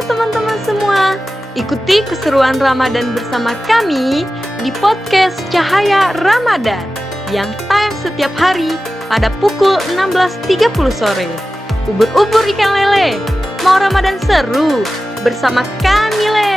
teman-teman semua, ikuti keseruan Ramadan bersama kami di podcast Cahaya Ramadan yang tayang setiap hari pada pukul 16.30 sore. Ubur-ubur ikan lele, mau Ramadan seru bersama kami le.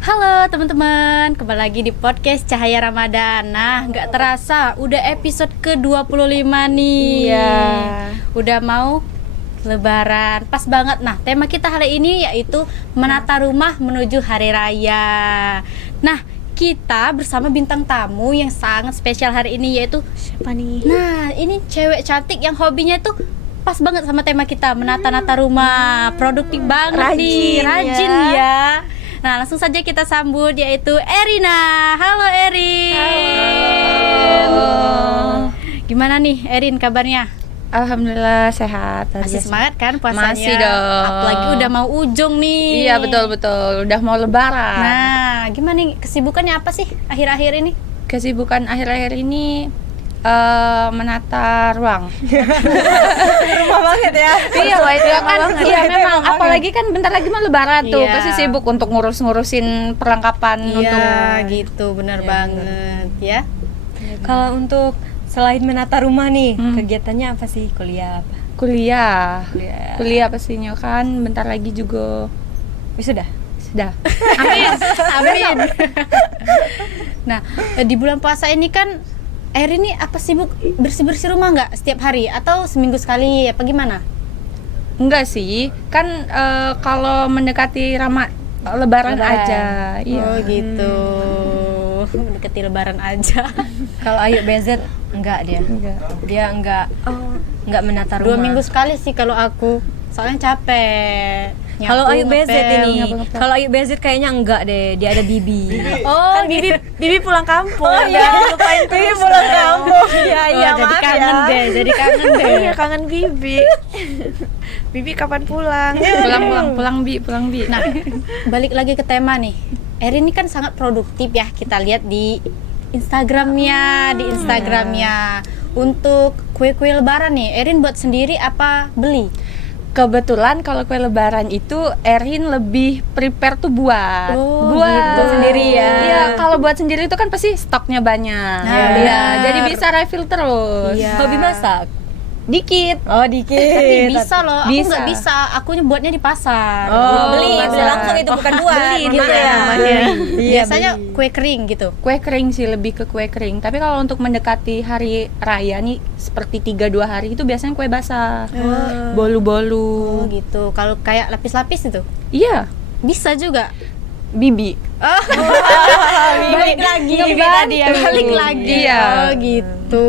Halo teman-teman, kembali lagi di podcast Cahaya Ramadan. Nah, nggak terasa udah episode ke-25 nih. Iya. Udah mau Lebaran, pas banget. Nah, tema kita hari ini yaitu menata rumah menuju Hari Raya. Nah, kita bersama bintang tamu yang sangat spesial hari ini, yaitu Siapa nih? nah, ini cewek cantik yang hobinya tuh pas banget sama tema kita, menata-nata rumah. Produktif banget nih, rajin ya. Nah, langsung saja kita sambut yaitu Erina. Halo Erin. Halo. Gimana nih Erin kabarnya? Alhamdulillah sehat. Masih semangat kan puasanya? Masih dong. Apalagi udah mau ujung nih. Iya betul, udah mau lebaran. Nah, gimana nih kesibukannya apa sih akhir-akhir ini? Kesibukan akhir-akhir ini menata ruang. Rumah banget ya. Iya, iya memang. Rumah Apalagi kan bentar lagi mah lebaran tuh, Iya. pasti sibuk untuk ngurusin perlengkapan untuk Iya, gitu, benar banget ya. Kalau untuk selain menata rumah nih, kegiatannya apa sih? Kuliah apa? kuliah. Kuliah pastinya kan bentar lagi juga Sudah. sudah. Amin. Nah, di bulan puasa ini kan Erin ini apa sibuk bersih-bersih rumah nggak setiap hari atau seminggu sekali apa gimana? Enggak sih, kan kalau mendekati lebaran aja. Iya. Oh gitu. Mendekati lebaran aja. Kalau Ayu BZ enggak dia. Enggak. Dia enggak menata rumah. 2 minggu sekali sih kalau aku. Soalnya capek. Kalau Nyapu, Ayu BZ ngepel. ini, kalau Ayu BZ kayaknya enggak deh, dia ada Bibi. Oh, Kan Bibi pulang kampung. Oh, iya. Jangan lupain Bibi pulang kampung. Iya, Oh, jadi kangen deh, jadi kangen deh. Iya, kangen Bibi. Bibi kapan pulang? Pulang bi. Nah, balik lagi ke tema nih. Erin ini kan sangat produktif ya, kita lihat di Instagramnya, Untuk kue-kue lebaran nih, Erin buat sendiri apa beli? Kebetulan kalau kue lebaran itu Erin lebih prepare tuh buat gitu. Sendiri ya. Iya, kalau buat sendiri itu kan pasti stoknya banyak. Nah, Iya, benar. jadi bisa refill terus. Iya. Hobi masak? Dikit. Oh, dikit. Tapi bisa loh, aku Bisa. nggak bisa, aku buatnya di pasar. Beli langsung itu bukan buat. Beli Mohon gitu maaf. ya. Iya, Biasanya kue kering gitu. Kue kering sih, lebih ke kue kering. Tapi kalau untuk mendekati hari raya nih seperti 3-2 hari itu biasanya kue basah. Oh Bolu-bolu. gitu. Kalau kayak lapis-lapis itu Iya, bisa juga. Bibi. Balik lagi Ngebantu. ya. Balik lagi. Iya. Oh gitu.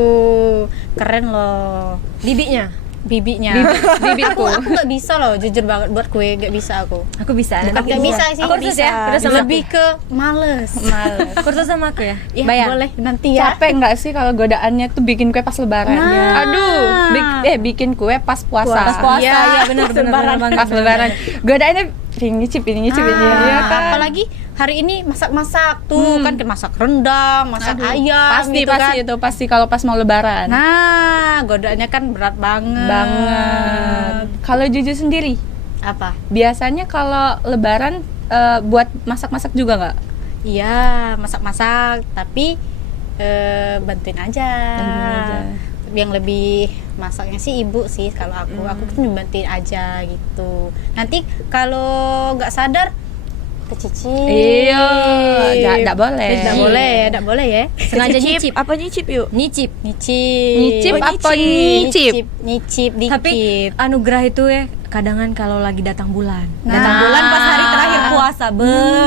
Keren loh. Bibinya. Bibinya. Bibiku. Aku nggak bisa loh, jujur banget buat kue nggak bisa aku. Aku bisa. Bukan nggak bisa sih. Kursus bisa. ya? Kursus sama Lebih ke males. Males. Kursus sama aku ya. Ya, Bayar. boleh nanti ya. Capek nggak sih kalau godaannya tuh bikin kue pas lebaran? Nah. Aduh, bikin kue pas puasa. Pas puasa. Iya, Iya, benar banget. Pas lebaran. Godaannya ini nyicip ini. Ya kan? Apalagi hari ini masak-masak tuh kan masak rendang, masak ayam Pasti gitu pasti kan. itu pasti kalau pas mau lebaran. Nah, godaannya kan berat banget. Banget. Kalau Juju sendiri, Apa? biasanya kalau lebaran buat masak-masak juga nggak? Iya, masak-masak, tapi bantuin aja. Yang lebih masaknya sih ibu sih kalau aku tuh bantuin aja gitu. Nanti kalau nggak sadar kecicip. Iya, enggak boleh. Enggak boleh ya. Sengaja nyicip. Apa nyicip yuk? Nyicip. Nyicip Oh, apa nyicip. Nyicip dikit. Tapi anugerah itu ya kadangan kalau lagi datang bulan. Nah. Datang bulan pas hari terakhir puasa,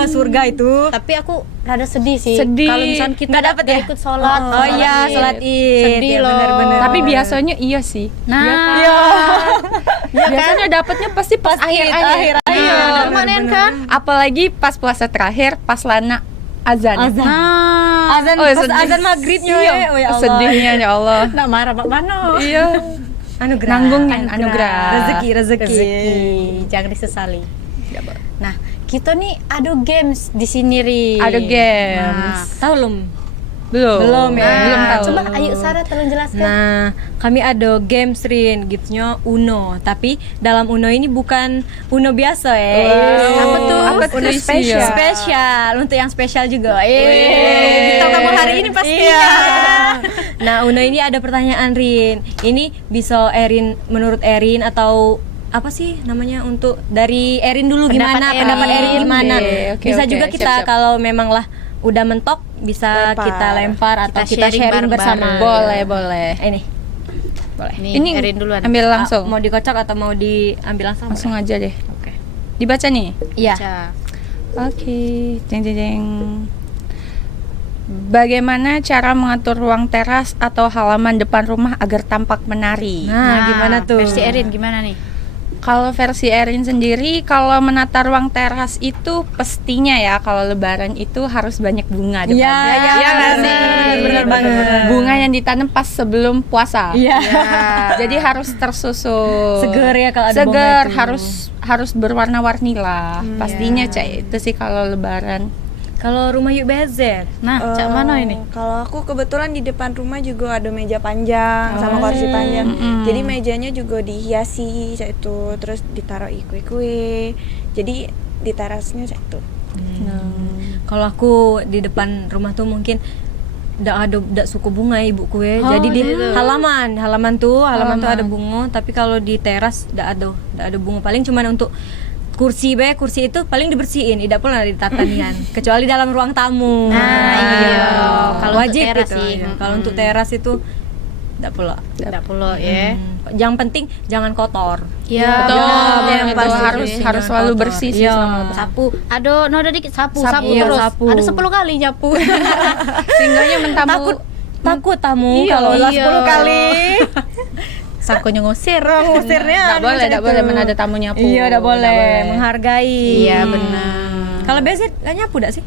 surga itu. Tapi aku rada sedih sih. Sedih. Kalau misalnya kita Nggak dapet ya? ikut sholat. Oh iya, sholat Id. Sedih Ya, loh. bener-bener. Tapi biasanya iya sih. Nah, Biasanya dapatnya pasti pas akhir-akhir. Iya, lumayan kan? Apalagi pas puasa terakhir, pas lana azan. Nah, Azan Oh, pas sedih. azan maghribnya Iya. ya. Oh ya Allah. Sedihnya ya Allah. nak marah Pak Mano. Iya. Anugerah. Nanggungin anugerah. Rezeki. Jangan disesali. Nah, kita nih ada games di sini, Ri. Ada games. Tahu belum? Belum ya? Belum tahu. Coba ayo Sarah tolong jelaskan. Nah, kami ada games Rin, giftsnya Uno. Tapi dalam Uno ini bukan Uno biasa ya. Apa tuh? Apa tuh Uno isinya? spesial, untuk yang spesial juga. Wih. Bintang tamu hari ini pastinya. Iya. Nah, Uno ini ada pertanyaan Rin. Ini bisa Erin, menurut Erin atau apa sih namanya, untuk dari Erin dulu gimana? Pendapat Erin gimana? Oke, Bisa oke, juga kita siap-siap. kalau memang lah udah mentok bisa kita lempar atau kita sharing bersama. Boleh. Ini Boleh. Nih, Ini Erin duluan. ambil langsung. mau dikocok atau mau diambil langsung? Langsung aja deh. Oke. Dibaca nih. Iya. Cak. Oke, jeng. Bagaimana cara mengatur ruang teras atau halaman depan rumah agar tampak menari? Nah, gimana tuh? Versi Erin gimana nih? Kalau versi Erin sendiri, kalau menata ruang teras itu pastinya ya, kalau lebaran itu harus banyak bunga depannya. Iya, nggak sih? bener banget. Bunga yang ditanam pas sebelum puasa. Iya. Jadi harus tersusun. Seger ya kalau ada bunga Seger, itu. harus berwarna-warni lah. Pastinya Cak, itu sih kalau lebaran. Kalau rumah yuk BZ. Nah, Cak mana ini? Kalau aku kebetulan di depan rumah juga ada meja panjang sama kursi panjang. Jadi mejanya juga dihiasi cak itu, terus ditaruh kue-kue. Jadi di terasnya cak itu. Kalau aku di depan rumah tuh mungkin ndak suku bunga ibu kue. Jadi di gitu. halaman tuh ada bunga, tapi kalau di teras ndak ada bunga. Paling cuman untuk kursi itu paling dibersihin, tidak pula ditatanian. Kecuali dalam ruang tamu. Nah, iya. Kalau untuk wajib teras itu. sih. Iya. Kalau untuk teras itu tidak pula. Tidak perlu ya. Yang penting jangan kotor. Ya, Betul, yang itu pasti harus jangan selalu kotor. bersih sih Iya. selama lebaran. sapu. Aduh, ada dikit sapu Iya, terus. sapu. Ada 10 kali nyapu. Singgahnya mentamu. Takut tamu Iya, kalau iya. 10 kali. Sakunya ngusir. Ngusirnya Tidak boleh menada tamu nyapu. Iya, udah boleh. Menghargai. Iya, benar. Kalau biasa nggak nyapu dak sih?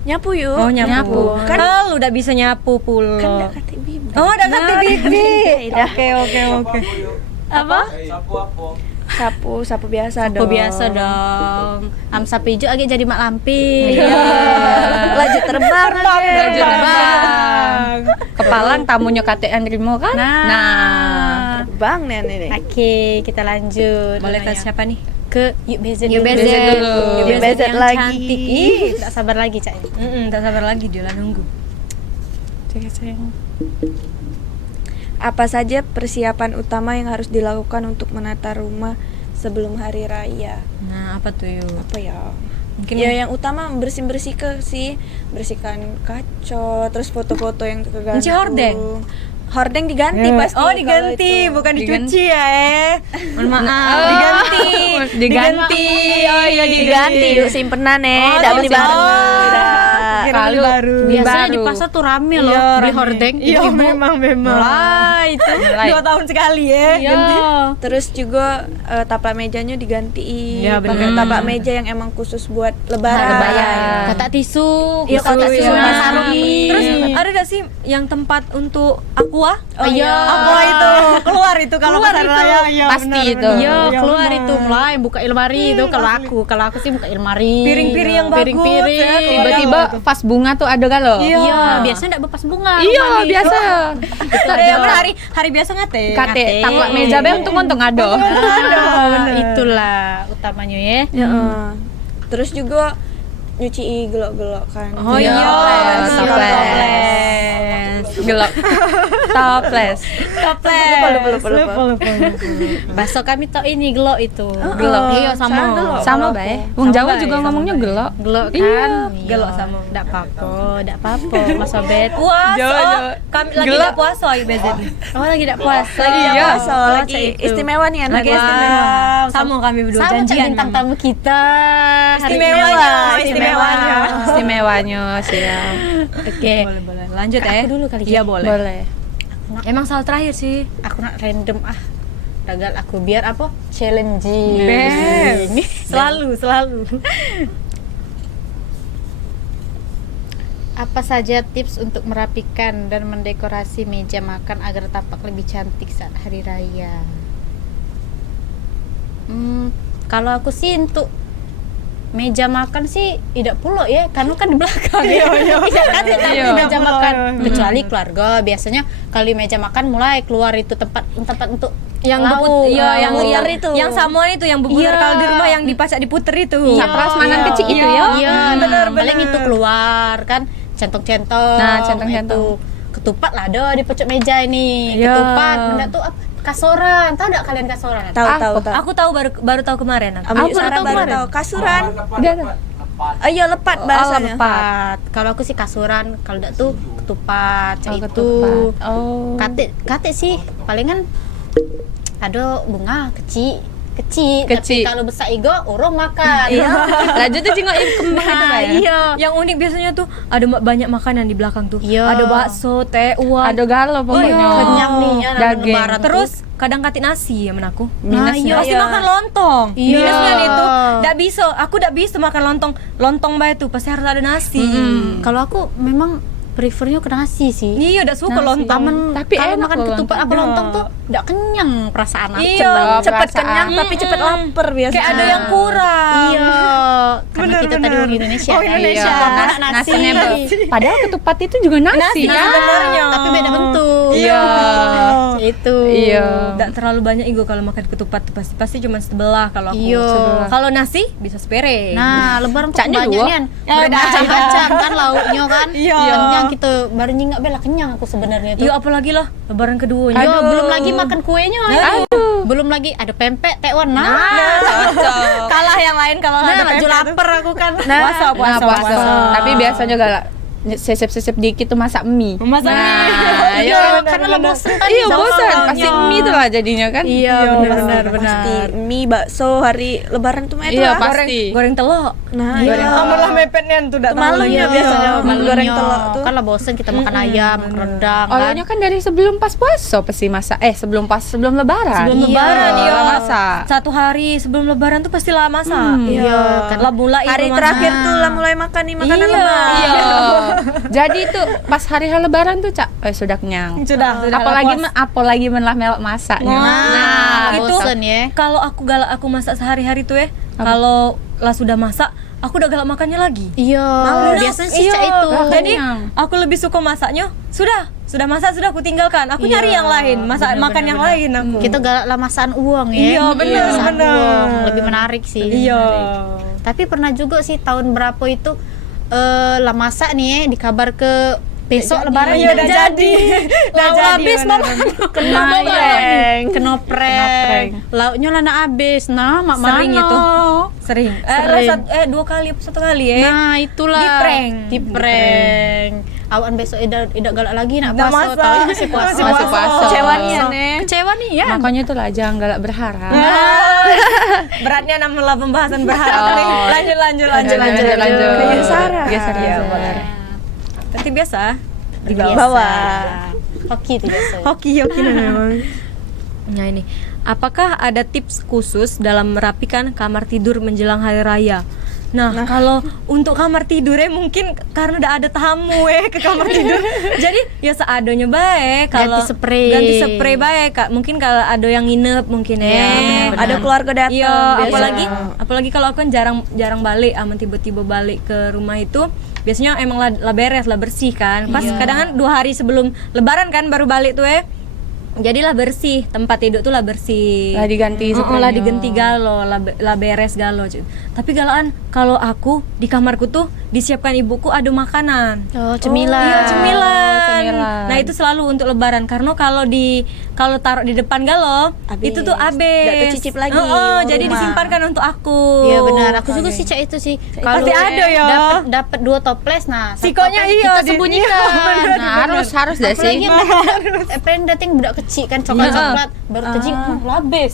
Nyapu yuk. Oh, nyapu. Kan Kan udah bisa nyapu pula. kan enggak kata bibi. Oh, udah kata bibi. Oke. Apa? Sapu biasa Sapu dong. biasa dong. Sapu hijau agak jadi mak lampir. Iya. Laju terbang. Kepalang tamunya KTN Rimo kan? Nah. Terbang nih. Oke, kita lanjut. Boleh ke Namanya. siapa nih? Ke Yuk BZ Yuk dulu. BZ dulu. Yuk BZ yang lagi. cantik. Ih, Tak sabar lagi, Cak. tak sabar lagi dia lah nunggu. Apa saja persiapan utama yang harus dilakukan untuk menata rumah sebelum hari raya? Nah, apa tuh yuk? Apa ya? Mungkin Ya yang utama bersih sih, bersihkan kaca, terus foto-foto yang kegantung. Kunci hordeng? Hordeng diganti pasti. Oh, kalau diganti, itu. bukan dicuci ya. Mohon maaf. Oh, diganti. Oh iya, Diganti yuk simpenan Oh, udah beli baru. Kira beli baru. Biasanya baru. di pasar tuh rame loh Iya, beli rame. hordeng. Iya, Ibu-ibu. memang. Mulai itu Mulai. 2 tahun sekali ya. Iya. Terus juga taplak mejanya digantiin. Ya, bener. Pakai taplak meja yang emang khusus buat lebaran. Lebaran. Kotak tisu. Iya, kotak tisu Iya. sarung. Terus ada gak sih yang tempat untuk aqua? Oh iya. Aqua itu keluar itu kalau pasar raya. Iya, Pasti benar, itu. benar. Iya, keluar benar. itu mulai buka lemari itu kalau aku sih buka lemari. Piring-piring yang bagus, Piring-piring. ya, Tiba-tiba vas bunga tuh ada kan lo? Iya, biasanya enggak bepas bunga. Iya, biasa. Hari biasa ngate. Kate taplak meja be untung-untung ada. Itulah utamanya ya. Terus juga nyuci gelok-gelok kan. Oh iya, Toples, toples. Gelok. Toples. Lupa. Bakso kami tau ini gelok itu. Gelok. Iya sama. Sama bae. Wong Jawa juga ngomongnya gelok. Gelok kan. Iya. Gelok sama. Ndak apa-apa. Mas Obet. Puasa. Kami lagi Gelap. nggak puasa BZ. Oh lagi ndak puasa. Iya. lagi istimewa nih anak. Lagi istimewa. Sama kami berdua Sama cak janjian. bintang tamu kita. Hari ini. Istimewanya. Istimewanya siap. Oke. Boleh. Lanjut ya. Aku dulu kali Iya ya. boleh. Boleh. Emang salah terakhir sih. Aku nak random Ragal aku biar apa? Challenging. Beb. Selalu. Apa saja tips untuk merapikan dan mendekorasi meja makan agar tampak lebih cantik saat hari raya? Kalau aku sih untuk meja makan sih tidak perlu ya, karena kan di belakang ya. Tidak kan tetap di meja makan. Kecuali keluarga biasanya kalau di meja makan mulai keluar itu tempat untuk Yang lauk. bebut, yang Puter itu. Yang samuan itu, yang bebulir Iya. kalau di rumah yang dipacak diputer itu. Capras manan kecil itu ya. Iya, bener. paling itu keluar kan centong-centong. Nah, centong-centong. Itu. Ketupat lah ada di pojok meja ini. Iya. Ketupat, benda tuh apa? Kasoran. Tahu enggak kalian kasoran? Tahu. Aku tahu baru tahu kemarin. Abi Aku Sarah tahu baru kemarin. tahu kasuran. Dia Iya lepat bahasanya. Lepat. Kalau aku sih kasuran, kalau enggak tuh ketupat. Itu. ketupat. Oh. Kate sih palingan ada bunga kecil. Kecil. Tapi kalau besar igo orang makan. Lanjut tuh jengok kembang itu Pak, ya. Iya. Yang unik biasanya tuh ada banyak makanan di belakang tuh. Iya. Ada bakso, teh, uang. Ada galo pokoknya. Kenyang nih ya, Daging. lebaran tuh. Terus kadang katik nasi ya menaku. Minusnya. Pasti makan lontong. Iya. Minusnya itu aku ndak bisa makan lontong. Lontong bae tuh pasti harus ada nasi. Kalau aku memang prefernya ke nasi sih. Iya, udah suka lontong. Aman, Tapi kalau enak makan loh ketupat lontong. apa lontong tuh enggak kenyang perasaan aku. Iya, Cepet perasaan. kenyang tapi cepet lapar biasanya. Kayak ada yang kurang. Iya, karena kita tadi orang Indonesia. Oh, kan. Indonesia. Iya. Nah, Anak nasi. nasinya padahal ketupat itu juga nasi kan. sebenarnya. Tapi beda bentuk. Iya. Itu. Iya. Nggak terlalu banyak Igo kalau makan ketupat tuh pasti cuma sebelah kalau aku. Iya. Sebelah. Kalau nasi bisa sepere. Nah, lebaran tuh Caknya banyak dua. nih bermacam-macam kan lauknya kan. Iya. Kenyang kita baru nyingak bela kenyang aku sebenarnya tuh. Iya, apalagi lah lebaran keduanya. Yo, belum lagi makan kuenya. Aduh. Belum lagi ada pempek, tekwan. Cocok. Kalah yang lain kalau ada laju pempek lapar aku kan. Puasa. Tapi biasanya gak sesep-sesep dikit tuh masak mie. Masak Nah, Iya, karena lo bosen kan. Iya sama bosan, lauknya. pasti mie tuh lah jadinya kan. Iya, benar. Pasti mie bakso hari lebaran tuh mah itu Iya, lah. pasti. goreng telur. Nah, Goreng iya. telur. Amarlah mepetnya tuh enggak tahu. Malunya biasanya goreng telur tuh. Kan lah bosen kita makan ayam, makan rendang kan. Olehnya kan dari sebelum pas puasa pasti masak. Sebelum lebaran. Sebelum Iya. lebaran Lah iya. masak. 1 hari sebelum lebaran tuh pasti lah masak. Iya, kan. Lah mulai Hari terakhir tuh lah mulai makan nih makanan Iya. lemak. Iya. Jadi tuh pas hari lebaran tuh sudah kenyang. Sudah Apalagi menlah melok masaknya. Nah, itu bosen ya. kalau aku masak sehari-hari tuh ya. Kalau lah sudah masak, aku udah galak makannya lagi. Iya, biasanya sih Iya. Cak itu. Jadi Kenyang. aku lebih suka masaknya. Sudah masak sudah aku tinggalkan. Aku Iya, nyari yang lain, makan yang lain aku. Kita galak lamasan uang ya. Iya, bener, Lamasan bener. uang. Lebih menarik sih. Iya. Menarik. Tapi pernah juga sih tahun berapa itu lah masak nih ya, dikabar ke besok lebaran Iya, udah jadi. Udah Lauk jadi, habis bener, mama. bener. Kena Prank. Kenopreng. Lauknya lana habis. Nah, mak Sering mana? itu. Sering. Sering. 2 kali, 1 kali ya. Nah, itulah. Di prank. Awan besok idak galak lagi nak Nggak puasa. masak. Tahu masih puasa. Masih puasa. Kecewa nih ya, Nek. Kecewa nih ya. Makanya tuh lah jangan galak berharap. Beratnya nambah pembahasan berharap nih. Lanjut. Lanjut. Kayak Sarah. Geser. Iya, boleh. Nanti biasa di Biasa. bawah. Hoki itu biasa. Hoki memang. Nah ini, apakah ada tips khusus dalam merapikan kamar tidur menjelang hari raya? Nah, kalau untuk kamar tidurnya mungkin karena udah ada tamu ke kamar tidur. Jadi ya seadanya baik kalau Ganti spray. Ganti spray baik. Kak. Mungkin kalau ada yang nginep mungkin benar-benar. Ada keluarga datang. Iya, biasa. apalagi kalau aku kan jarang balik, tiba-tiba balik ke rumah itu biasanya emang lah beres, lah bersih kan. Pas kadang kan 2 hari sebelum lebaran kan baru balik tuh jadilah bersih, tempat tidur tuh lah bersih. Lah diganti lah spraynya. diganti galo, lah beres galo. Tapi galaan kalau aku di kamarku tuh disiapkan ibuku ada makanan. Oh, cemilan. Iya, cemilan. cemilan. Nah itu selalu untuk lebaran karena kalau taruh di depan galo Habis. itu tuh habis. Nggak kecicip lagi Jadi rumah. disimpankan untuk aku. Iya benar, aku juga sih cak itu sih. Kalau Pasti ada ya. dapat 2 toples, nah satu Sikonya toples iya, kita di- sembunyikan. Nah, harus dah Apalagi sih. yang pengen dating budak kecil kan coklat baru tajing habis.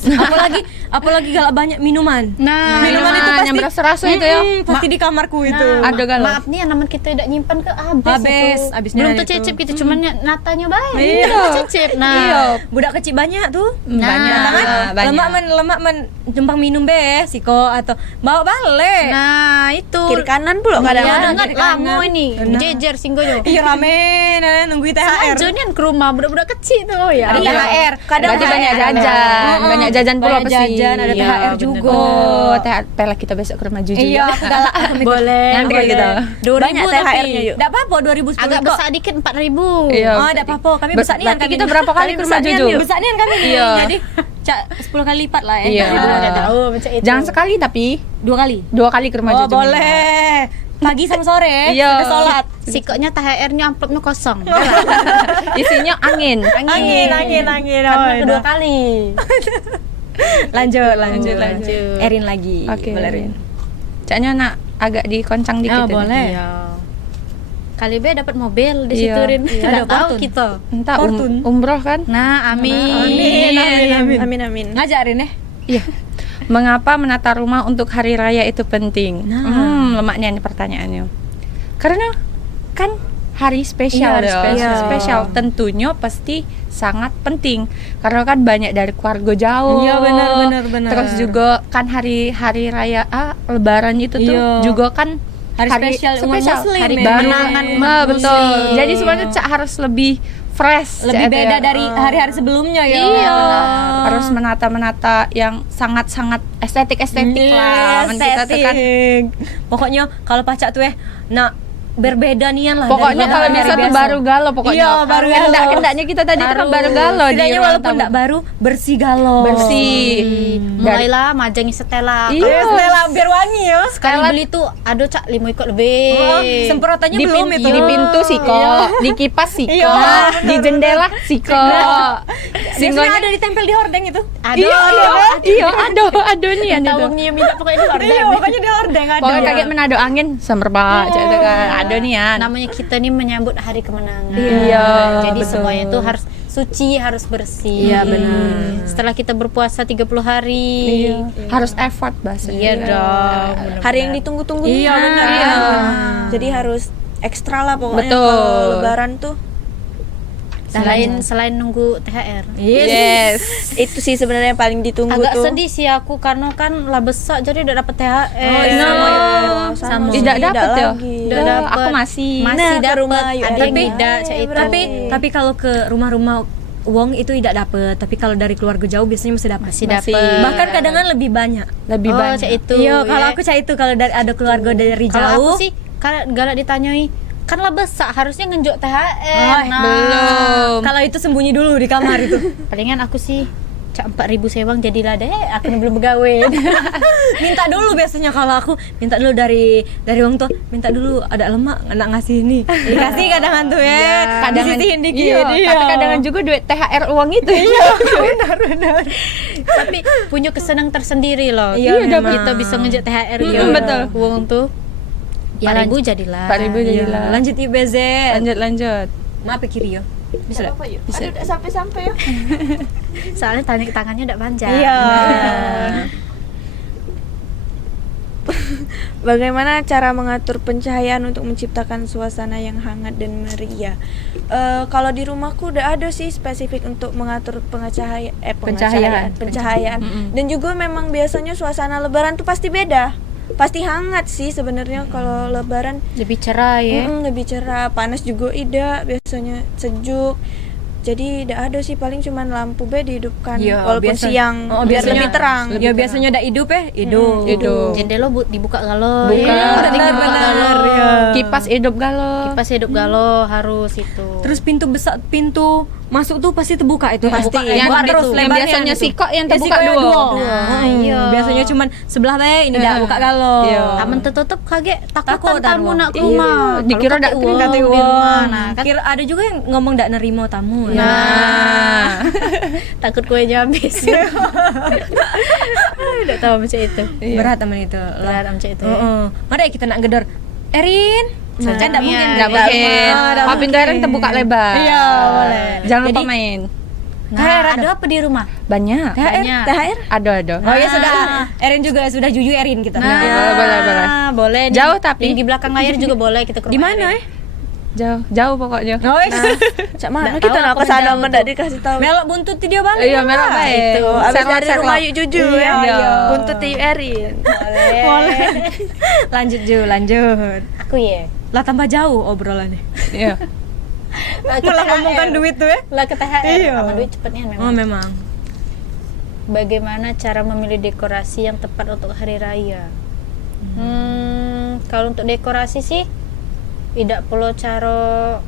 apalagi galak banyak minuman. Nah, Minuman itu pasti yang berasa-rasa itu ya. pasti di kamarku itu. Ada galau. Maaf nih namun kita tidak nyimpan ke habis itu. habisnya Belum hari tercicip itu. gitu, cuman natanya baik. Iya. Belum tercicip. Nah, Iya, budak kecil banyak tuh. Banyak. Lemak men jempang minum be siko atau bawa balik. nah itu. Kiri kanan pula Ya, kadang-kadang. dengan lamo ini. Jejer singgoyo. Iya rame, nungguin THR. Jonian ke rumah budak-budak kecil tuh ya. Ada Iya. THR. Kadang Berarti THR banyak ada. jajan, banyak jajan pula Banyak pasti. jajan, ada Iya, THR bener. juga. Oh, THR pelek kita besok ke rumah Juju. Iya, aku galak. Boleh. Ngantri boleh. kita. 2000 Banyak tapi THR-nya yuk. Enggak apa-apa 2010 agak kok. besar dikit 4.000. Iya. Oh, enggak apa-apa. Kami besar nian Berarti kita berapa kali ke rumah Juju? Besar nian kami nih. Iya. Jadi 10 kali lipat lah ya. Iya. Udah tahu macam itu. Jangan sekali tapi 2 kali. 2 kali ke rumah Oh, Juju. boleh. Pagi sama sore. Iya. Udah sholat. Sikoknya THR-nya amplopnya kosong. Isinya angin. Angin. Karena Oh, kedua udah. kali. Lanjut. Lanjut. Erin lagi. Oke. Boleh, Rin. Caknya nak agak dikoncang dikit. Oh, ini. boleh. Iya. Kali B dapat mobil di Iya. situ Rin. Iya, Nggak ada tahu Fortune. kita. Entah Fortune. umroh kan? Nah, amin. Amin. Ngajarin ya. Iya. Mengapa menata rumah untuk hari raya itu penting? Nah. Lemaknya nih pertanyaannya. Karena kan hari spesial Iya, hari ya. spesial. Tentunya pasti sangat penting karena kan banyak dari keluarga jauh. Iya, benar. Terus juga kan hari raya Lebaran itu tuh Iya. juga kan Hari spesial umat muslim hari ya. baru Menangan umat betul. muslim. Jadi semuanya Cak harus lebih fresh, Lebih Cak, itu beda ya. dari hari-hari sebelumnya ya. Iya, harus menata yang sangat-sangat estetik lah. Men kita tuh kan Pokoknya kalau pacak tuh nak berbeda nian lah. pokoknya daripada kalau hari bisa tuh biasa. baru galau pokoknya. Iya, baru galau. Kendaknya kita tadi tuh kan baru galau di Setidaknya ruang walaupun tamu. enggak baru, bersih galau. Bersih. Mulailah majangi Stella. Iya. Ya, Stella biar wangi ya. Sekali beli tuh ada Cak 5 ikut lebih. Oh, semprotannya belum itu. di pintu sih kok, di kipas sih Iya, kok, di jendela sih kok. Biasanya ada ditempel di hordeng itu. Aduh. Iya, ada nih ada tuh. Tawangnya minta pokoknya di Iya, hordeng. pokoknya di hordeng ada. Pokoknya kaget menado angin semerbak cak itu kan. Ada nih ya. Namanya kita nih menyambut hari kemenangan. Iya, Jadi betul. semuanya itu harus suci, harus bersih. Iya, benar. Setelah kita berpuasa 30 hari. Harus effort bahasanya. Iya dong. Hari yang ditunggu-tunggu nih. Iya, benar. Iya. Iya. Jadi harus ekstra lah pokoknya Betul. kalau lebaran tuh. Selain nunggu THR. Yes. Itu sih sebenarnya yang paling ditunggu Agak tuh. sedih sih aku karena kan lah besar jadi udah dapet THR. Oh, iya. Sama. Tidak dapat ya. lagi. Udah dapet. Aku masih. Masih Nah, ke dapat. rumah Ayu Ada Ayu. yang beda cak itu. Tapi kalau ke rumah-rumah Wong itu tidak dapet, tapi kalau dari keluarga jauh biasanya masih dapat. Masih dapet. Bahkan kadang lebih banyak. Lebih Oh, banyak. cak itu. Iya, kalau ya. aku cak itu kalau ada keluarga dari Kalau aku jauh. sih kalau galak ditanyai kan lah besar harusnya ngenjuk THR. Oh, belum. Kalau itu sembunyi dulu di kamar itu. Palingan aku sih cak 4.000 sewang jadilah deh aku belum begawe. Minta dulu biasanya kalau aku minta dulu dari wong tuh, minta dulu ada lemak anak ngasih ini. Dikasih kadang tuh ya. Kadang Disisihin dikit. iya, tapi kadang juga duit THR uang itu. benar. Tapi punya kesenang tersendiri loh. Iya, Kita memang. bisa ngejek THR betul. Uang tuh. Ya 4.000 jadilah. 4.000 jadilah. Lanjut IBZ. Lanjut. Maaf ya kiri ya. Bisa Apa yuk? Bisa. Aduh, udah sampai-sampai ya. Soalnya tangannya udah panjang. Iya. Bagaimana cara mengatur pencahayaan untuk menciptakan suasana yang hangat dan meriah? Kalau di rumahku udah ada sih spesifik untuk mengatur Pencahayaan. pencahayaan. Dan juga memang biasanya suasana Lebaran tuh pasti beda, pasti hangat sih sebenarnya kalau Lebaran. Lebih cerah ya. Lebih cerah, panas juga tidak, biasanya sejuk. Jadi tidak ada sih, paling cuman lampu dihidupkan walaupun biasa- siang Oh, biar biasanya- lebih terang. Ya biasanya ada hidup ya, hidup. Hidup. Jendela dibuka galo. Buka. Ya, penting dibuka Benar, galo. ya. Kipas hidup galau. Kipas hidup galo harus itu. Terus pintu besar, pintu masuk tuh pasti terbuka itu. Pasti. Terbuka, Yang buka itu, terus yang lebarnya biasanya gitu. sikok yang Ya, terbuka sikok yang dua. Nah, iya. Biasanya cuman sebelah bae ini dah buka kalau. Iya. Aman tertutup kaget Takut takut tamu tamu. nak ke Iya. rumah. Dikira Kalau dak kata terima, uang kata di uang. rumah. Nah, kan Kira ada juga yang ngomong ndak nerimo tamu. Nah. takut kuenya habis. Udah tahu macam itu. Berat teman itu. Berat macam itu. Heeh. Mari kita nak gedor. Erin, kan ndak mungkin. Nggak mungkin. Oh, pintu Erin terbuka lebar. Iya, boleh. Jangan lupa Jadi- main. Nah, ada apa di rumah? Banyak. Banyak. THR? Ada. Oh ya sudah. Erin juga sudah jujur Erin kita. Nah, boleh. boleh. nih. Jauh tapi. Di belakang layar juga boleh kita ke rumah. Di mana Erin. Jauh pokoknya. Oh, Cak mana Nggak kita tahu nak aku ke sana menjauh mendak tuh. dikasih tahu. melok buntut dia balik. Iya, merah baik. Itu abis Serlok, dari serlok. rumah yuk jujur ya. Iya. Buntut Tiu Erin. Boleh. Lanjut Ju, lanjut. Aku ya. Lah tambah jauh obrolannya. Iya. Malah ngomongkan duit tuh ya. Lah ke THR. Iya. Sama duit cepetnya memang. Oh memang. Bagaimana cara memilih dekorasi yang tepat untuk hari raya? Kalau untuk dekorasi sih tidak perlu cara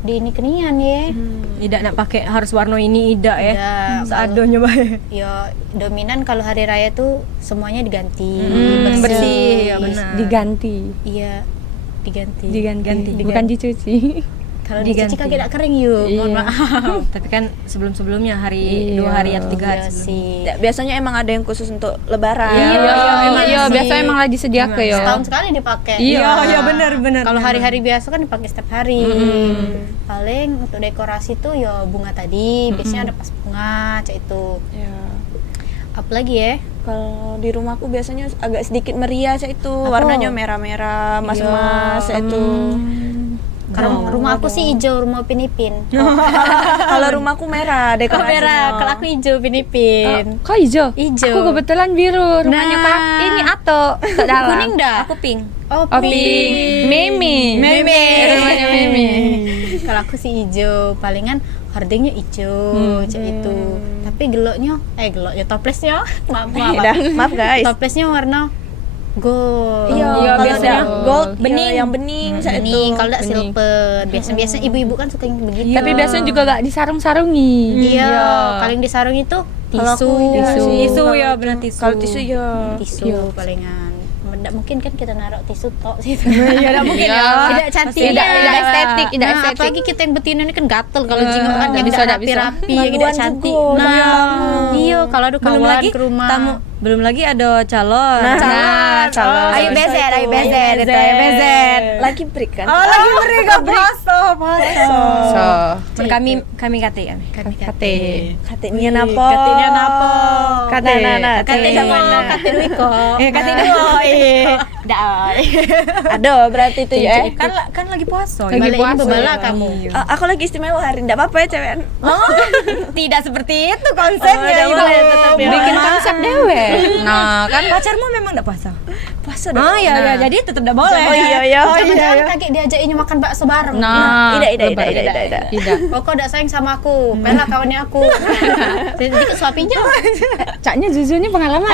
di ini kenian ya. Tidak nak pakai harus warna ini tidak ya. Tidak, Seadonya bae. Ya dominan kalau hari raya tuh semuanya diganti, bersih, ya benar. Diganti. Iya, diganti. Diganti. Bukan dicuci. Kalau diganti. dicuci kagak kering yuk. Iya. Mohon maaf. Tapi kan sebelum-sebelumnya hari Iya. 2 hari atau 3 hari Iya sebelum. sih. Ya, biasanya emang ada yang khusus untuk lebaran. Iya, sih. biasa emang lagi sediakan ya. Setahun sekali dipakai. Iya. Iya benar. Kalau hari-hari biasa kan dipakai setiap hari. Paling untuk dekorasi tuh ya bunga tadi, biasanya ada pas bunga, cak itu. Ya. Apalagi ya? Kalau di rumahku biasanya agak sedikit meriah cak itu. Warnanya merah-merah, mas-mas cak itu. Kalau rumah aku sih hijau, rumah Pinipin. Kalau rumahku merah Kalau dekorasinya. merah, kalau aku hijau Pinipin. Kok hijau? Hijau. Aku kebetulan biru. Rumahnya Nah. Kak ini Ato. Tak dalam. Kuning dah. Aku pink. Oh, Oh, pink. Mimi. Rumahnya Mimi. Kalau aku sih hijau, palingan hardingnya hijau, cak itu. Tapi geloknya toplesnya, maaf. Dah, maaf guys. Toplesnya warna gold. Iya, Iya, kalau biasanya yang gold, bening. yang bening cak itu. Bening, kalau enggak Bening. silver. Biasa-biasa ibu-ibu kan suka yang begitu. Tapi biasanya juga gak disarung-sarungi. Iya, kalau yang disarung itu Kalau tisu. aku Tisu Kalau ya itu- benar tisu. Kalau tisu ya. Tisu palingan. Nggak mungkin kan kita naruh tisu tok sih. Iya, enggak mungkin ya. Tidak cantik, Tidak estetik, tidak Nah, estetik. apalagi kita yang betina ini kan gatel kalau jingok kan nggak tidak bisa, nggak bisa. rapi-rapi, ya tidak Maluan cantik. juga, Nah, iya kalau ada Belum kawan lagi ke rumah. tamu, belum lagi ada calon. calon. Ayo Bisa bezer, itu. ayo bezer, itu ayo bezer. Lagi break kan? Oh, lagi beri ke poso. So, Kami kate kami. kate. Katanya napa? Katanya napa? Kate. Kate sama kate Wiko. kate dulu. Ada berarti itu ya. Kan lagi puasa. Lagi Balik ini puasa. bebala kamu. Aku lagi istimewa hari, enggak apa-apa ya cewek. Oh, tidak seperti itu konsepnya. udah Ibu. boleh, tetap ya. Bikin konsep dewe. Nah, kan Pacarmu memang enggak puasa? Puasa Oh iya, jadi tetap enggak boleh. Oh iya ya. Jangan-jangan kakek diajakinnya makan bakso bareng. Nah, Tidak. Tidak. Kok udah sayang sama aku, Pela kawannya aku. Jadi ke suapinya. Caknya Zuzu ini pengalaman.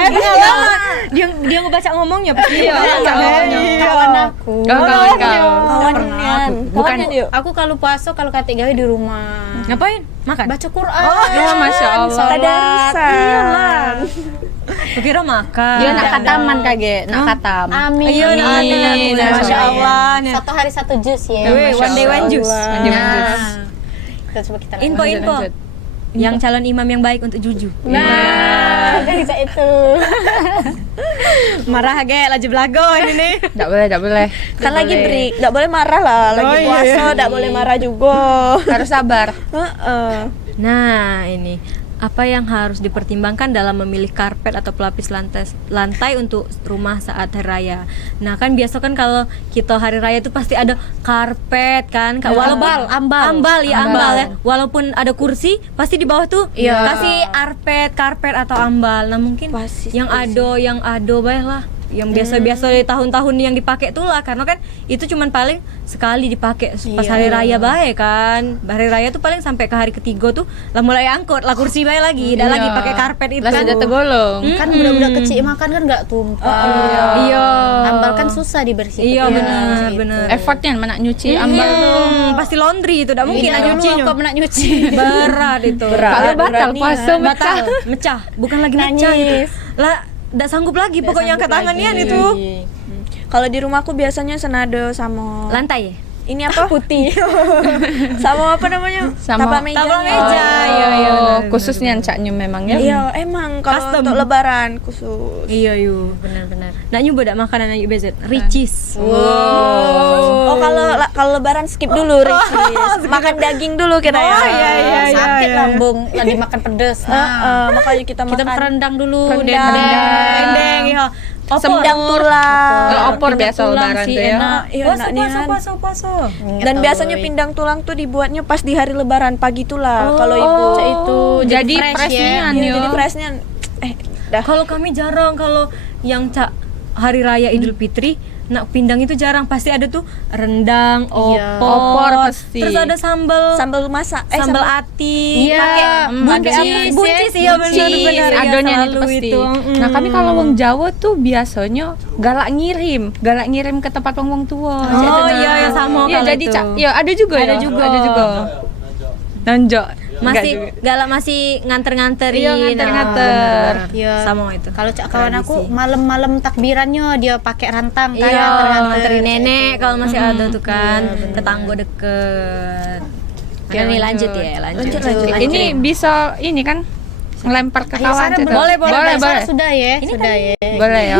Dia ngebaca ngomongnya pasti. Iya, baca ngomongnya. Kawan aku. Oh, kawan kau. Kawannya. Bukan. Aku kalau puasa kalau kate gawe di rumah. Ngapain? Makan. Baca Quran. Oh, Masya Allah. Tadarusan. Kira makan. Dia nak kataman kage, nak katam. Amin. Iya, amin. Masya Allah. Satu hari satu jus ya. Weh, one day one juice. One day one juice. Kita coba kita Info. Lanjut. Yang calon imam yang baik untuk Juju. Nah, bisa itu. Marah ge laju belago ini nih. Tidak boleh. Kan lagi break, enggak boleh marah lah. Lagi puasa, enggak boleh marah juga. Harus sabar. Heeh. Nah, ini apa yang harus dipertimbangkan dalam memilih karpet atau pelapis lantai untuk rumah saat hari raya. Nah, kan biasa kan kalau kita hari raya itu pasti ada karpet kan. Ambal ya. Walaupun ada kursi, pasti di bawah tuh kasih karpet atau ambal. Nah, mungkin Pasti yang ado baiklah. yang biasa-biasa dari tahun-tahun yang dipakai tuh lah, karena kan itu cuman paling sekali dipakai pas hari raya bae kan. Hari raya tuh paling sampai ke hari ketiga tuh lah mulai angkut lah kursi bae lagi, dah lagi pakai karpet itu. Lah sudah tergolong. Kan budak-budak kecil makan kan nggak tumpah. Iya. Ambal kan susah dibersihkan. Iya, benar, Gitu. benar. Effortnya mana nyuci ambal tuh. Pasti laundry itu, udah mungkin Iya, nyuci. dulu aku pernah nyuci. Berat itu. Kalau batal puasa Batal, mecah, bukan lagi mecah itu. Lah, nggak sanggup lagi pokoknya angkat tangannya itu. Kalau di rumahku biasanya senado sama Lantai ya? ini apa? Putih. sama apa namanya? Sama taplak meja. taplak meja. Iya, iya, benar. Khususnya caknya memang ya. Iya, emang kalau Custom. untuk lebaran khusus. Iya, yuk. Benar-benar. Nak nyoba dak makanan ayu BZ, ricis. Oh, kalau lebaran skip dulu Ricis. Makan daging dulu kita ya. Sakit lambung lagi makan pedes. Makanya kita Kita makan rendang dulu, Rendang. Dendeng, iya. sendang tulang. Opor biasa lebaran tuh ya. Iya, Puasa, enaknya. puasa. Dan biasanya pindang tulang tuh dibuatnya pas di hari lebaran pagi tulah. Kalau ibu itu Jadi fresh freshnya Iya, yo. jadi freshnya dah. Kalau kami jarang, kalau yang hari raya Idul Fitri, nak pindang itu jarang, pasti ada tuh rendang, Opor pasti. terus ada sambal Sambal masak sambal ati, Iya, pakai buncis, buncis ya. iya benar-benar Adonya itu pasti. Nah, kami kalau wong Jawa tuh biasanya galak ngirim ke tempat wong tua. Oh iya, ya sama Iya, kalau jadi itu. ya ada juga Ada ya. juga. Ada juga. Nonjok. masih galak masih nganter-nganterin. Iya, nganter-nganter. Iya. Sama itu. Kalau kawan aku malam-malam takbirannya dia pakai rantang kan Iya, nganter-nganter. nganterin nenek kalau masih ada tuh kan, tetangga deket. Ya nih lanjut ya, lanjut. Ini bisa ini kan ngelempar ke Ayo, kawan Sarah, gitu. boleh. boleh. Sudah ya, sudah ya. Boleh ya.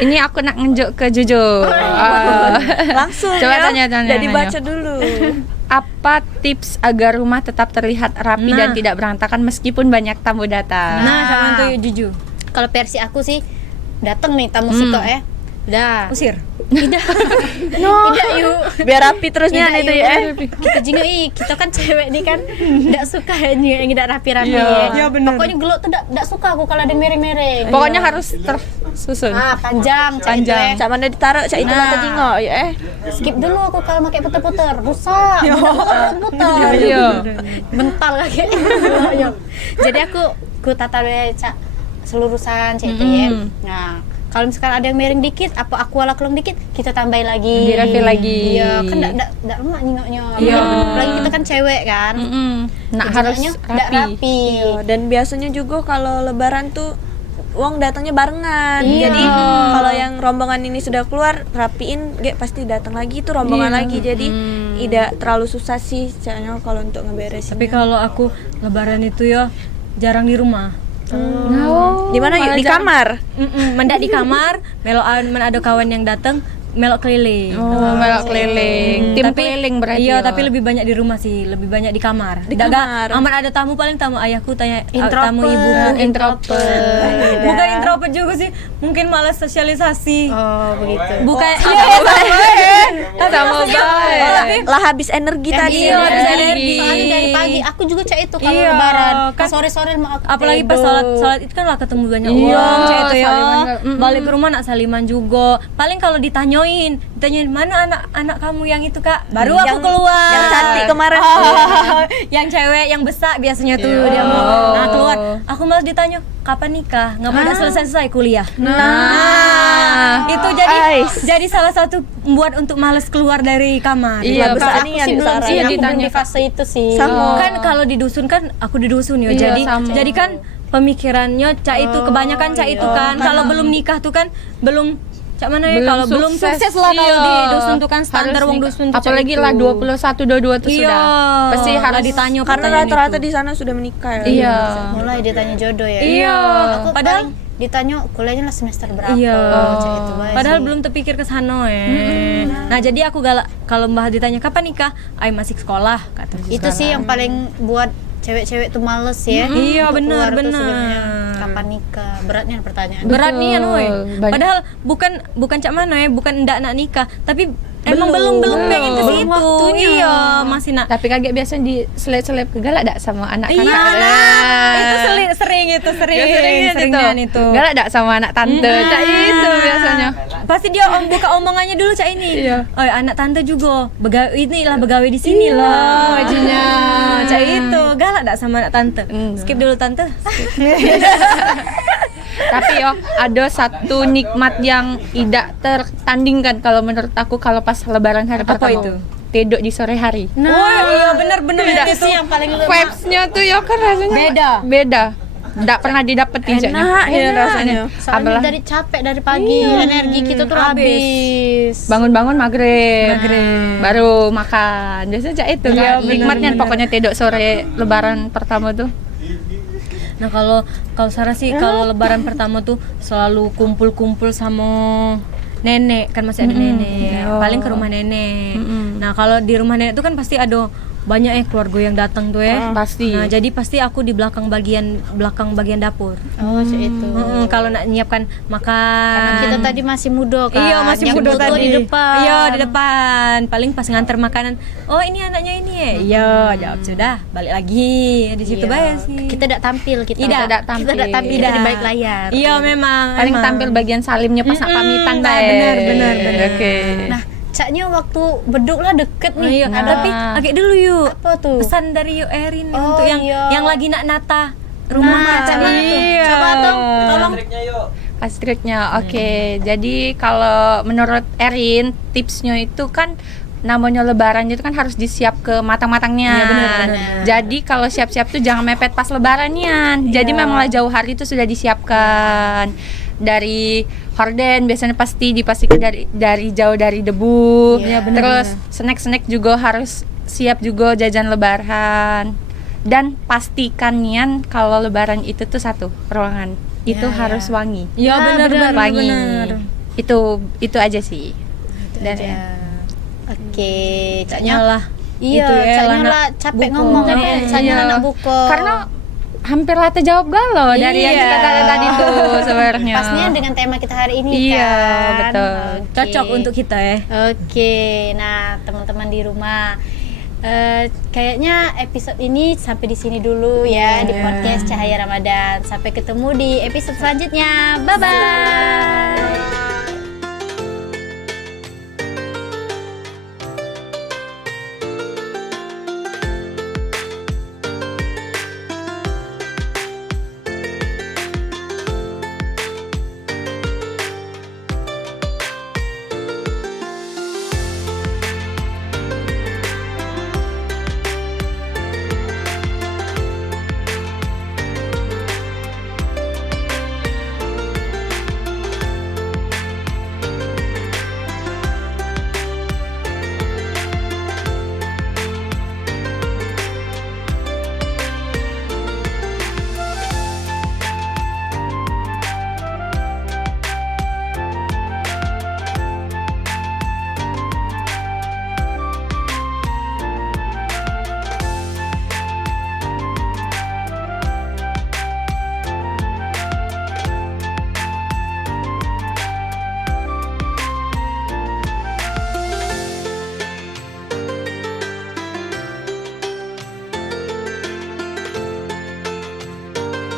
Ini aku nak ngenjuk ke Jojo. Langsung Coba ya. tanya. Jadi baca dulu. Apa tips agar rumah tetap terlihat rapi dan tidak berantakan meskipun banyak tamu datang? Nah, sama tuh jujur. Kalau versi aku sih datang nih tamu Sito ya. Udah. Usir. Tidak yuk. Biar rapi terusnya Tidak, itu yuk. ya. Kita juga kita kan cewek nih kan enggak suka yang tidak rapi-rapi Iya. ya. Pokoknya gelok tuh enggak suka aku kalau ada mereng-mereng. Pokoknya harus tersusun. Panjang. Sama ada ditaruh cak itu mata jingok ya. Skip dulu aku kalau pakai puter-puter, rusak. Puter. Iya. Bentar lagi. Jadi aku tata cak selurusan cak itu ya. Nah, kalau misalkan ada yang miring dikit, aku kelong dikit, kita tambahin lagi. Dirapin lagi. Iya, kan enggak emak nyingoknya. Iya. Apalagi kita kan cewek kan. Nah, harus Nggak rapi. Iya, dan biasanya juga kalau lebaran tuh uang datangnya barengan. Iya. Jadi kalau yang rombongan ini sudah keluar, rapiin, pasti datang lagi tuh rombongan lagi. Jadi tidak terlalu susah sih caranya kalau untuk ngeberesin. Tapi kalau aku lebaran itu ya jarang di rumah. Di mana yuk? Di kamar. Mendak di kamar, melokan ada kawan yang datang, melok keliling. Melok keliling. Tim Tapi keliling berarti. iya, ya. tapi lebih banyak di rumah sih, lebih banyak di kamar. Di Daga, kamar. aman ada tamu, paling tamu ayahku tanya, tamu Introvert. ibuku Introvert. Bukan introvert juga sih, mungkin malas sosialisasi. Oh, begitu. Bukan Sama baik. Lah habis energi tadi. Iya, habis energi. Soalnya dari pagi aku juga cak itu kalau Iya, lebaran. kan Sore-sore mau aku apalagi pas sholat itu kan lah ketemu banyak Iya, orang cek itu ya, saliman. balik ke rumah nak saliman juga, paling kalau ditanyain mana anak kamu yang itu kak, baru aku keluar Yang cantik kemarin. yang cewek yang besar biasanya tuh dia mau nah keluar, aku malah ditanya kapan nikah, nggak pada selesai kuliah. Nah, itu jadi salah satu buat untuk males keluar dari kamar. Iya, besar aku nih sih yang belum Sarah. sih, Iya, aku belum ditanya. di fase itu sih. Sama. Kan kalau di dusun kan aku di dusun ya, Iya, sama. jadi kan pemikirannya cak itu kebanyakan cak itu kan kalau belum nikah tuh kan belum cak mana ya, kalau belum sukses lah kalau Iya. di dusun tuh kan standar Harus wong nikah. dusun tuh cak Apalagi itu. lah 21 22 tuh Iya, sudah. Pasti harus ditanya Karena pertanyaan rata-rata itu. di sana sudah menikah ya. Iya. Mulai ditanya jodoh ya. Iya, Aku padahal paling ditanya kuliahnya lah semester berapa. iya, Cak itu baik padahal sih. belum terpikir ke sana ya. Nah jadi aku galak kalau mbah ditanya kapan nikah, ay masih sekolah kata. Itu sih yang paling buat cewek-cewek tuh males ya. Iya, Untuk benar, keluar tuh benar. sebenarnya. Kapan nikah? Beratnya pertanyaan. Berat nih anu Betul. Banyak. padahal bukan cak mana ya, bukan ndak nak nikah, tapi emang belum yang itu Belum situ. waktunya. Iya, masih nak. Tapi kaget biasanya di seleb ke galak dak sama anak-anak. Iya, nah, itu sering itu. Galak dak sama anak tante. Cak itu biasanya. Pasti dia buka omongannya dulu Cak ini. Iya. Oh, anak tante juga begawe di sini loh bajunya. Cak itu galak dak sama anak tante. Skip dulu tante. Tapi ada satu nikmat yang tidak tertandingkan kalau menurut aku kalau pas lebaran hari Apa pertama. itu? Tedok di sore hari. Oh iya benar-benar itu sih yang paling Vibes-nya tuh kan rasanya beda. Nggak pernah didapetin Enak rasanya. soalnya dari capek dari pagi, energi kita tuh habis. Bangun-bangun maghrib. Baru makan. Biasanya itu kan nikmatnya pokoknya tedok sore lebaran pertama tuh. Nah kalau Sarah sih kalau lebaran pertama tuh selalu kumpul-kumpul sama nenek, kan masih ada nenek. Paling ke rumah nenek. Nah kalau di rumah nenek tuh kan pasti ada banyak keluarga yang datang tuh ya. Pasti. Nah jadi pasti aku di belakang bagian dapur. Oh, itu. Kalau nak nyiapkan makan. Karena kita tadi masih muda kan. Iya masih yang muda butuh tadi. di depan. Iya di depan. Paling pas nganter makanan. Oh ini anaknya ini ya. Iya jawab sudah. Balik lagi di situ bayar sih. Kita tidak tampil kita. Tidak. Kita tidak tampil Tidak. di balik layar. Iya memang. Paling emang. tampil bagian salimnya pas nak pamitan dah. Benar. Oke. Nah, Caknya waktu beduk lah deket Oh, nih. iya. Tapi agak dulu yuk. Apa tuh? Pesan dari yuk Erin Oh, untuk iya. yang lagi nak nata rumah Nah, Cak mana tuh? iya. Coba tolong. Pastriknya, oke. Jadi kalau menurut Erin, tipsnya itu kan namanya lebaran itu kan harus disiap ke matang-matangnya. Iya, benar. Jadi kalau siap-siap tuh jangan mepet pas lebarannya. Jadi memanglah jauh hari itu sudah disiapkan. Dari horden biasanya pasti dipastikan dari jauh dari debu. Iya, Terus snack-snack juga harus siap juga jajan lebaran. Dan pastikan Nian kalau lebaran itu tuh satu ruangan itu harus wangi. Iya benar Wangi. benar. Itu aja sih. Dan Oke, Caknya Caknya lah. Iya, Itu ya, Caknya anak lah capek buko. ngomong kan. Iya. Caknya anak buko. karena hampir lah terjawab galau dari yang Iya. kita kata tadi tuh sebenarnya. Pasnya dengan tema kita hari ini Iya, kan. betul. Oke. Cocok untuk kita ya. Oke, nah teman-teman di rumah, kayaknya episode ini sampai di sini dulu ya di podcast Cahaya Ramadan. Sampai ketemu di episode selanjutnya. Bye bye.